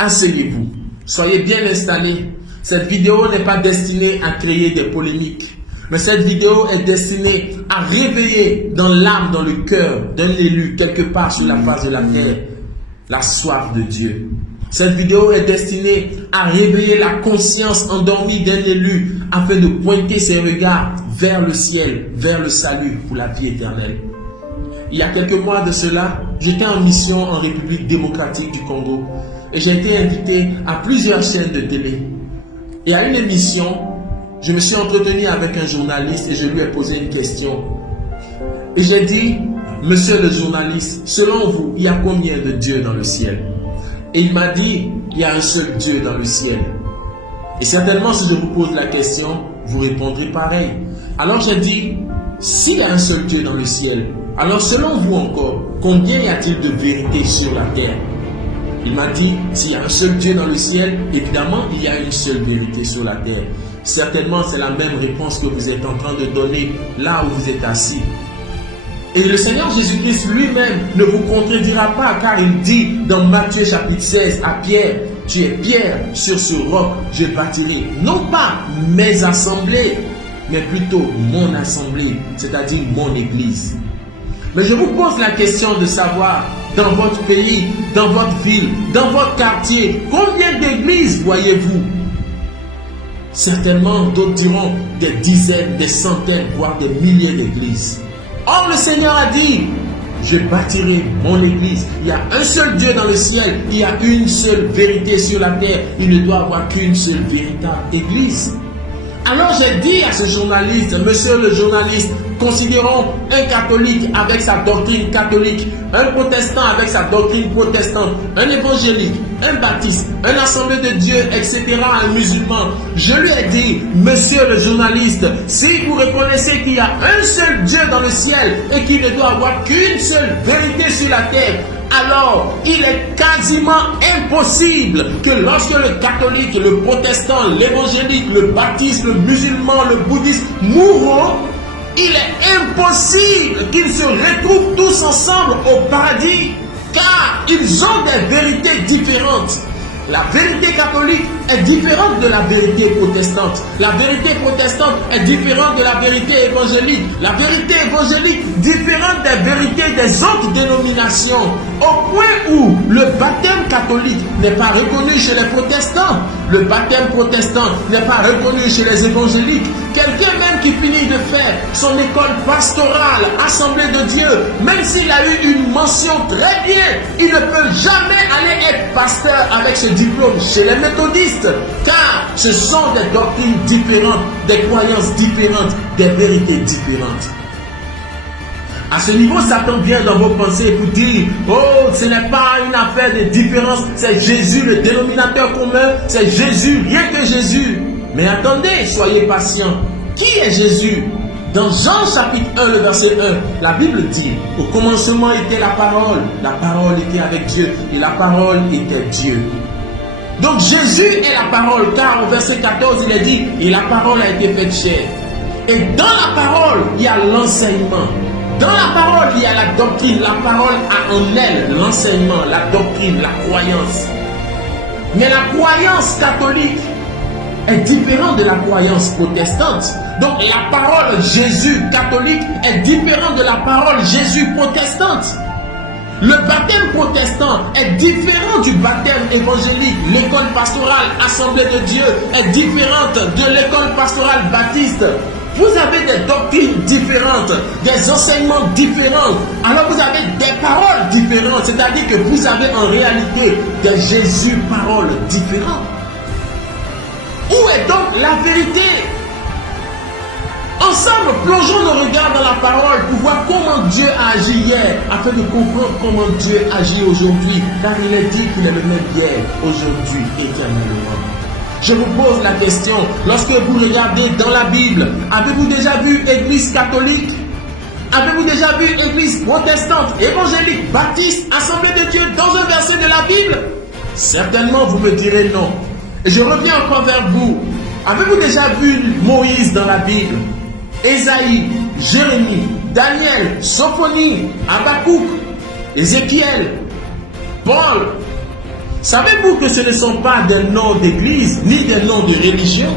Asseyez-vous, soyez bien installés. Cette vidéo n'est pas destinée à créer des polémiques, mais cette vidéo est destinée à réveiller dans l'âme, dans le cœur d'un élu quelque part sur la face de la terre, la soif de Dieu. Cette vidéo est destinée à réveiller la conscience endormie d'un élu afin de pointer ses regards vers le ciel, vers le salut pour la vie éternelle. Il y a quelques mois de cela, j'étais en mission en République démocratique du Congo et j'ai été invité à plusieurs chaînes de télé. Et à une émission, je me suis entretenu avec un journaliste et je lui ai posé une question. Et j'ai dit, monsieur le journaliste, selon vous, il y a combien de dieux dans le ciel? Et il m'a dit, il y a un seul Dieu dans le ciel. Et certainement, si je vous pose la question, vous répondrez pareil. Alors j'ai dit, s'il y a un seul Dieu dans le ciel, alors selon vous encore, combien y a-t-il de vérité sur la terre? Il m'a dit, s'il y a un seul Dieu dans le ciel, évidemment, il y a une seule vérité sur la terre. Certainement, c'est la même réponse que vous êtes en train de donner là où vous êtes assis. Et le Seigneur Jésus-Christ lui-même ne vous contredira pas, car il dit dans Matthieu chapitre 16 à Pierre, tu es Pierre, sur ce roc je bâtirai, non pas mes assemblées, mais plutôt mon assemblée, c'est-à-dire mon église. Mais je vous pose la question de savoir, dans votre pays, dans votre ville, dans votre quartier, combien d'églises voyez-vous? Certainement, d'autres diront des dizaines, des centaines, voire des milliers d'églises. Or, le Seigneur a dit, je bâtirai mon église. Il y a un seul Dieu dans le ciel, il y a une seule vérité sur la terre. Il ne doit y avoir qu'une seule véritable église. Alors j'ai dit à ce journaliste, monsieur le journaliste, considérons un catholique avec sa doctrine catholique, un protestant avec sa doctrine protestante, un évangélique, un baptiste, un assemblée de Dieu, etc., un musulman. Je lui ai dit, monsieur le journaliste, si vous reconnaissez qu'il y a un seul Dieu dans le ciel et qu'il ne doit avoir qu'une seule vérité sur la terre, alors il est quasiment impossible que lorsque le catholique, le protestant, l'évangélique, le baptiste, le musulman, le bouddhiste mourront, il est impossible qu'ils se retrouvent tous ensemble au paradis, car ils ont des vérités différentes. La vérité catholique est différente de la vérité protestante. La vérité protestante est différente de la vérité évangélique. La vérité évangélique différente des vérités des autres dénominations. Au point où le baptême catholique n'est pas reconnu chez les protestants. Le baptême protestant n'est pas reconnu chez les évangéliques. Quelqu'un même qui finit de faire son école pastorale, assemblée de Dieu, même s'il a eu une mention très bien, il ne peut jamais aller être pasteur avec ce diplôme chez les méthodistes, car ce sont des doctrines différentes, des croyances différentes, des vérités différentes. À ce niveau, Satan vient dans vos pensées pour dire, oh, ce n'est pas une affaire de différence, c'est Jésus le dénominateur commun, c'est Jésus, rien que Jésus. Mais attendez, soyez patients. Qui est Jésus? Dans Jean chapitre 1, le verset 1, la Bible dit, au commencement était la parole était avec Dieu, et la parole était Dieu. Donc Jésus est la parole, car au verset 14, il est dit, et la parole a été faite chair. Et dans la parole, il y a l'enseignement. Dans la parole, il y a la doctrine. La parole a en elle l'enseignement, la doctrine, la croyance. Mais la croyance catholique est différente de la croyance protestante. Donc la parole Jésus catholique est différente de la parole Jésus protestante. Le baptême protestant est différent du baptême évangélique. L'école pastorale Assemblée de Dieu est différente de l'école pastorale baptiste. Vous avez des doctrines différentes, des enseignements différents. Alors vous avez des paroles différentes. C'est-à-dire que vous avez en réalité des Jésus-paroles différents. Où est donc la vérité? Ensemble, plongeons nos regards dans la parole pour voir comment Dieu a agi hier, afin de comprendre comment Dieu agit aujourd'hui. Car il est dit qu'il est le même hier, aujourd'hui, éternellement. Je vous pose la question, lorsque vous regardez dans la Bible, avez-vous déjà vu Église catholique? Avez-vous déjà vu Église protestante, évangélique, baptiste, assemblée de Dieu dans un verset de la Bible? Certainement, vous me direz non. Et je reviens encore vers vous. Avez-vous déjà vu Moïse dans la Bible? Ésaïe, Jérémie, Daniel, Sophonie, Habakkuk, Ézéchiel, Paul. Savez-vous que ce ne sont pas des noms d'église, ni des noms de religion?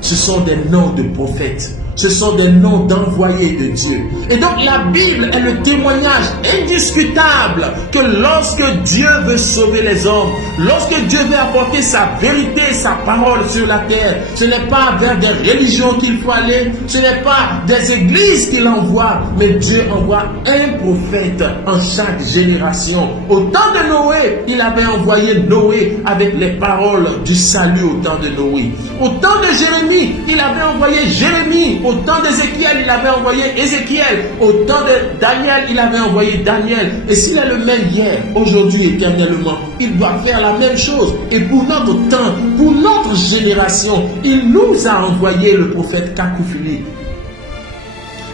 Ce sont des noms de prophètes. Ce sont des noms d'envoyés de Dieu. Et donc la Bible est le témoignage indiscutable que lorsque Dieu veut sauver les hommes, lorsque Dieu veut apporter sa vérité, sa parole sur la terre, ce n'est pas vers des religions qu'il faut aller, ce n'est pas des églises qu'il envoie, mais Dieu envoie un prophète en chaque génération. Au temps de Noé, il avait envoyé Noé avec les paroles du salut au temps de Noé. Au temps de Jérémie, il avait envoyé Jérémie. Au temps d'Ézéchiel, il avait envoyé Ézéchiel. Au temps de Daniel, il avait envoyé Daniel. Et s'il est le même hier, aujourd'hui, éternellement, il doit faire la même chose. Et pour notre temps, pour notre génération, il nous a envoyé le prophète Kakouphili.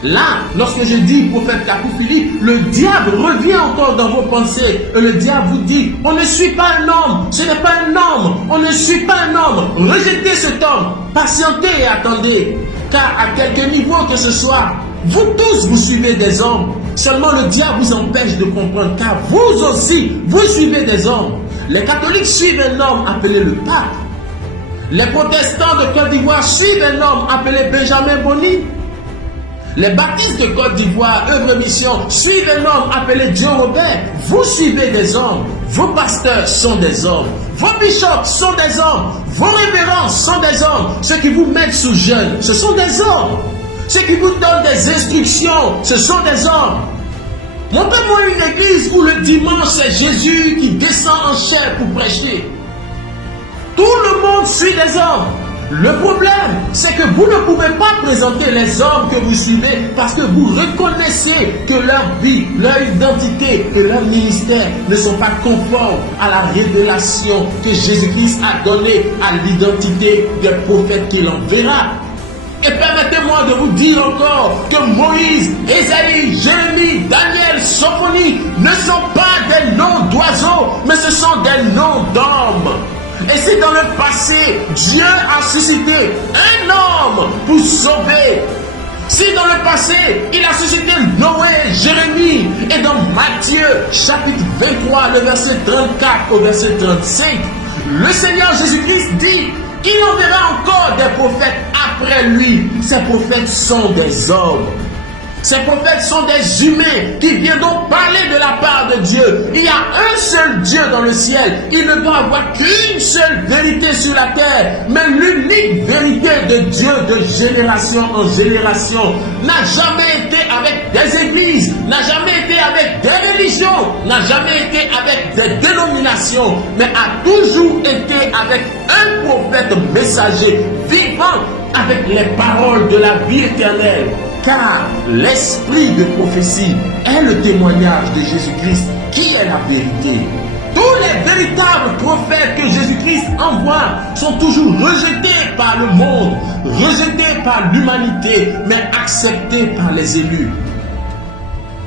Là, lorsque je dis prophète Kakouphili, le diable revient encore dans vos pensées. Et le diable vous dit, on ne suit pas un homme, ce n'est pas un homme, on ne suit pas un homme. Rejetez cet homme, patientez et attendez. Car à quelque niveau que ce soit, vous tous vous suivez des hommes. Seulement le diable vous empêche de comprendre, car vous aussi, vous suivez des hommes. Les catholiques suivent un homme appelé le pape. Les protestants de Côte d'Ivoire suivent un homme appelé Benjamin Boni. Les baptistes de Côte d'Ivoire, Œuvre Mission, suivent un homme appelé John Robert. Vous suivez des hommes. Vos pasteurs sont des hommes. Vos bishops sont des hommes. Vos révérends sont des hommes. Ceux qui vous mettent sous jeûne, ce sont des hommes. Ceux qui vous donnent des instructions, ce sont des hommes. Montrez-moi une église où le dimanche, c'est Jésus qui descend en chair pour prêcher. Tout le monde suit des hommes. Le problème, c'est que vous ne pouvez pas présenter les hommes que vous suivez parce que vous reconnaissez que leur vie, leur identité et leur ministère ne sont pas conformes à la révélation que Jésus-Christ a donnée à l'identité des prophètes qu'il enverra. Et permettez-moi de vous dire encore que Moïse, Ésaïe, Jérémie, Daniel, Sophonie ne sont pas des noms d'oiseaux, mais ce sont des noms d'hommes. Et si dans le passé, Dieu a suscité un homme pour sauver, si dans le passé, il a suscité Noé, Jérémie, et dans Matthieu, chapitre 23, le verset 34 au verset 35, le Seigneur Jésus-Christ dit qu'il enverra encore des prophètes après lui. Ces prophètes sont des hommes. Ces prophètes sont des humains qui viendront parler de la part de Dieu. Il y a un seul Dieu dans le ciel. Il ne doit avoir qu'une seule vérité sur la terre. Mais l'unique vérité de Dieu de génération en génération n'a jamais été avec des églises, n'a jamais été avec des religions, n'a jamais été avec des dénominations, mais a toujours été avec un prophète messager vivant avec les paroles de la vie éternelle. Car l'esprit de prophétie est le témoignage de Jésus-Christ qui est la vérité. Tous les véritables prophètes que Jésus-Christ envoie sont toujours rejetés par le monde, rejetés par l'humanité, mais acceptés par les élus.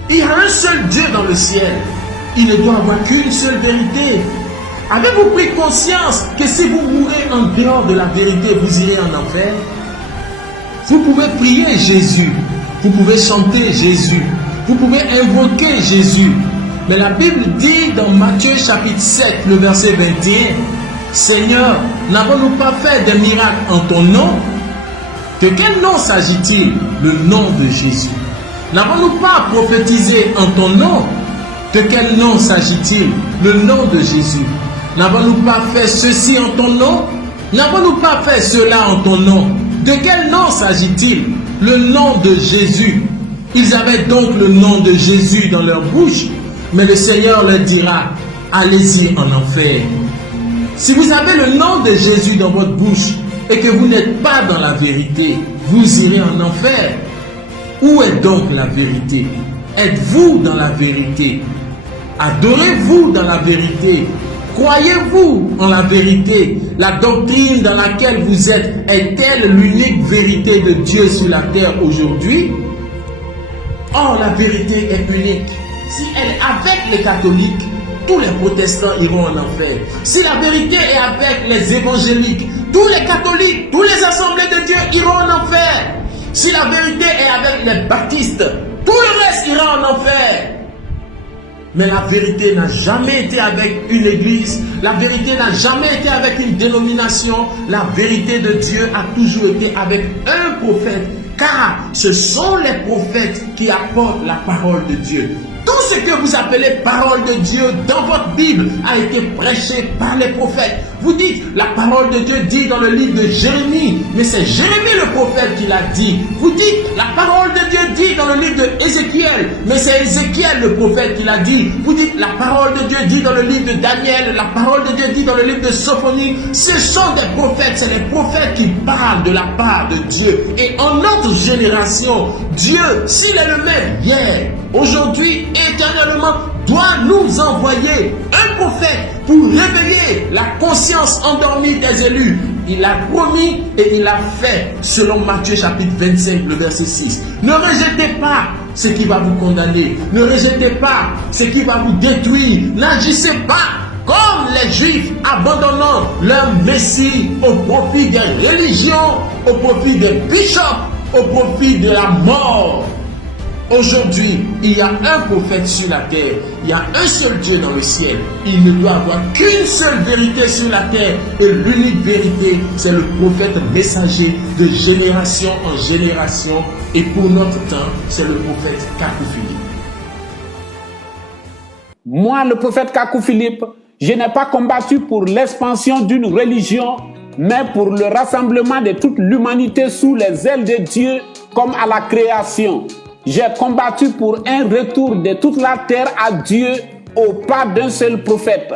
Il y a un seul Dieu dans le ciel. Il ne doit avoir qu'une seule vérité. Avez-vous pris conscience que si vous mourrez en dehors de la vérité, vous irez en enfer? Vous pouvez prier Jésus, vous pouvez chanter Jésus, vous pouvez invoquer Jésus. Mais la Bible dit dans Matthieu chapitre 7, le verset 21, « Seigneur, n'avons-nous pas fait des miracles en ton nom ?» De quel nom s'agit-il? Le nom de Jésus. N'avons-nous pas prophétisé en ton nom? De quel nom s'agit-il? Le nom de Jésus. N'avons-nous pas fait ceci en ton nom? N'avons-nous pas fait cela en ton nom? De quel nom s'agit-il? Le nom de Jésus. Ils avaient donc le nom de Jésus dans leur bouche, mais le Seigneur leur dira, allez-y en enfer. Si vous avez le nom de Jésus dans votre bouche et que vous n'êtes pas dans la vérité, vous irez en enfer. Où est donc la vérité? Êtes-vous dans la vérité? Adorez-vous dans la vérité? Croyez-vous en la vérité? La doctrine dans laquelle vous êtes est-elle l'unique vérité de Dieu sur la terre aujourd'hui? Or, la vérité est unique. Si elle est avec les catholiques, tous les protestants iront en enfer. Si la vérité est avec les évangéliques, tous les catholiques, tous les assemblées de Dieu iront en enfer. Si la vérité est avec les baptistes, tout le reste ira en enfer. Mais la vérité n'a jamais été avec une église. La vérité n'a jamais été avec une dénomination. La vérité de Dieu a toujours été avec un prophète. Car ce sont les prophètes qui apportent la parole de Dieu. Tout ce que vous appelez parole de Dieu dans votre Bible a été prêché par les prophètes. Vous dites, la parole de Dieu dit dans le livre de Jérémie, mais c'est Jérémie le prophète qui l'a dit. Vous dites, la parole de Dieu dit dans le livre de Ézéchiel, mais c'est Ézéchiel le prophète qui l'a dit. Vous dites, la parole de Dieu dit dans le livre de Daniel, la parole de Dieu dit dans le livre de Sophonie. Ce sont des prophètes, c'est les prophètes qui parlent de la part de Dieu. Et en notre génération, Dieu, s'il est le même hier, aujourd'hui, éternellement, doit nous envoyer un prophète pour réveiller la conscience endormie des élus. Il a promis et il a fait, selon Matthieu chapitre 25, le verset 6. Ne rejetez pas ce qui va vous condamner. Ne rejetez pas ce qui va vous détruire. N'agissez pas comme les Juifs, abandonnant leur Messie au profit des religions, au profit des bishops, au profit de la mort. Aujourd'hui, il y a un prophète sur la terre, il y a un seul Dieu dans le ciel. Il ne doit avoir qu'une seule vérité sur la terre. Et l'unique vérité, c'est le prophète messager de génération en génération. Et pour notre temps, c'est le prophète Kakou Philippe. Moi, le prophète Kakou Philippe, je n'ai pas combattu pour l'expansion d'une religion, mais pour le rassemblement de toute l'humanité sous les ailes de Dieu, comme à la création. J'ai combattu pour un retour de toute la terre à Dieu au pas d'un seul prophète.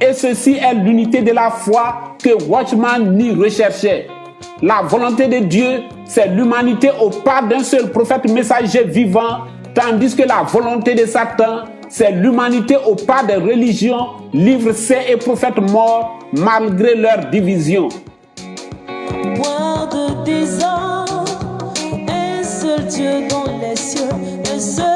Et ceci est l'unité de la foi que Watchman Nee recherchait. La volonté de Dieu, c'est l'humanité au pas d'un seul prophète messager vivant, tandis que la volonté de Satan, c'est l'humanité au pas des religions, livres saints et prophètes morts, malgré leur division. Point de désordre, un seul Dieu dans les cieux, un seul